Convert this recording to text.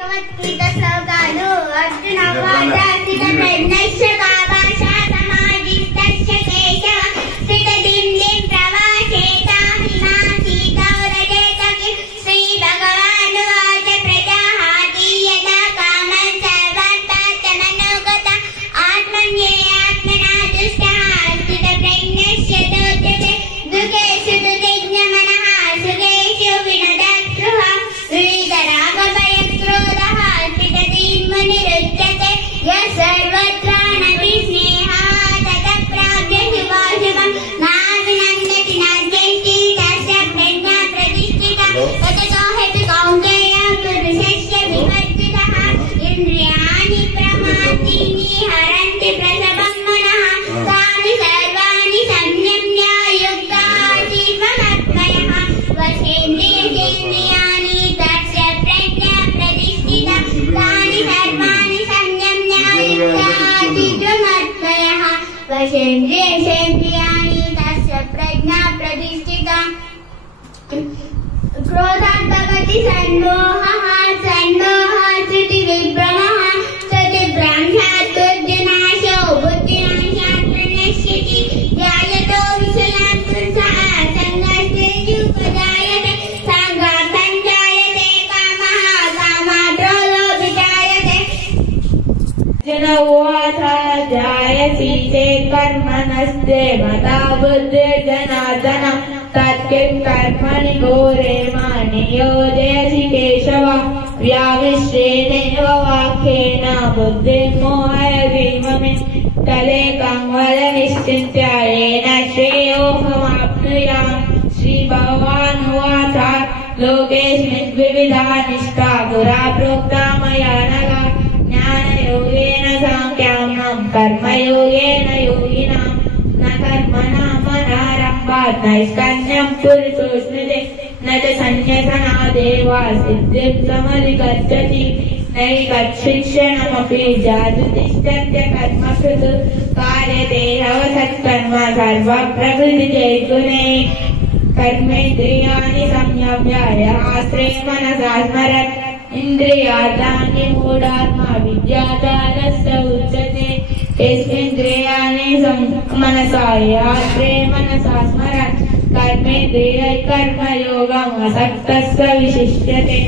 భగవద్గీత శ్లోకాలు అర్జున వాచాసిత ప్రజ్ఞశ్చ కామాశా సమాజిస్తస్య కేశవ స్థితదిందిం ప్రవాసేత హిమాసీతౌరజేతకి శ్రీ భగవానువాచ ప్రజాహాతి యదా కామం సర్వాన్ తాతమనుగత ఆత్మన్యేయాత్మనా దుష్టః స్థిత ప్రజ్ఞశ్చ దోచతే దుఃఖేషు దుదిజ్ఞమనః సుఖేషు వినదస్పృహ వివిధరాగభయక్రోధః స్థితధీర్మనిరుచ్యతే యః సర్వత్రాణభిస్నేహः తతః ప్రాజ్ఞశుభాశుభం నాభినందతి నాద్వేష్టి తస్య ప్రజ్ఞా ప్రతిష్ఠితా తతతో హేతు కౌంతేయ పురుషస్య వివర్జితః ఇంద్రియాణి ప్రమాదీని హరంతి ప్రసవం మనః తాని సర్వాణి సంయమ్య యుక్తాశీర్వమత్మయః వశేంద్రియేంద్రియాణి తస్య ప్రజ్ఞా ప్రతిష్ఠితా తాని సర్వాణి సంయమ్య యుక్తాశీర్వమత్మయః వశేంద్రియేంద్రియాణి తస్య ప్రజ్ఞా ప్రతిష్ఠితా క్రోధాత్ భవతి సన్మోహః సన్మోహాత్ స్థితి విభ్రమః స్థితి భ్రాంతాత్ బుద్ధినాశో బుద్ధినాశాత్ ప్రణశ్యతి ధ్యాయతో విచలాత్ పురుషః సంగస్తేజుపజాయతే సంగాత్ సంజాయతే కామః కామాత్ క్రోధోభిజాయతే జన ఉవాచ జాయసి చేత్ కర్మణస్తే మతా బుద్ధిర్జనార్దనం తత్కిం కర్మణి ఘోరే మాని యోజయసి కేశవ వ్యావిశ్రేణేవ వాక్యేన బుద్ధిం మోహయసి మమే తదేకం వద నిశ్చింత్య येन శ్రేయోహమాప్నుయామ్ శ్రీ భగవానువాచ లోకేస్మిన్ వివిధా నిష్ఠా పురా ప్రోక్తా మయా నఘ జ్ఞానయోగేన సాంఖ్యానాం కర్మయోగేన యోగినాం న కర్మణామనారంభాత్ నైష్కర్మ్యం పురుషో స్మృతే న చ సన్యసనాదేవా సిద్ధిం సమధిగచ్చతి నైకచ్చిక్షణమపి జాతుతిష్టత్య కర్మకృత్ కార్యతే అవసత్కర్మ సర్వప్రకృతిజైగుణే కర్మేంద్రియాణి సంయమ్య ఆశ్రే మనసా స్మరన్ ఇంద్రియార్థాని మూఢాత్మ విద్యాదాలస్య ఉచ్యతే యస్మింద్రియాణి మనసా ఆశ్రే మనసా స్మరన్ కర్మేంద్రియై కర్మయోగం అసక్తస్య విశిష్యతే.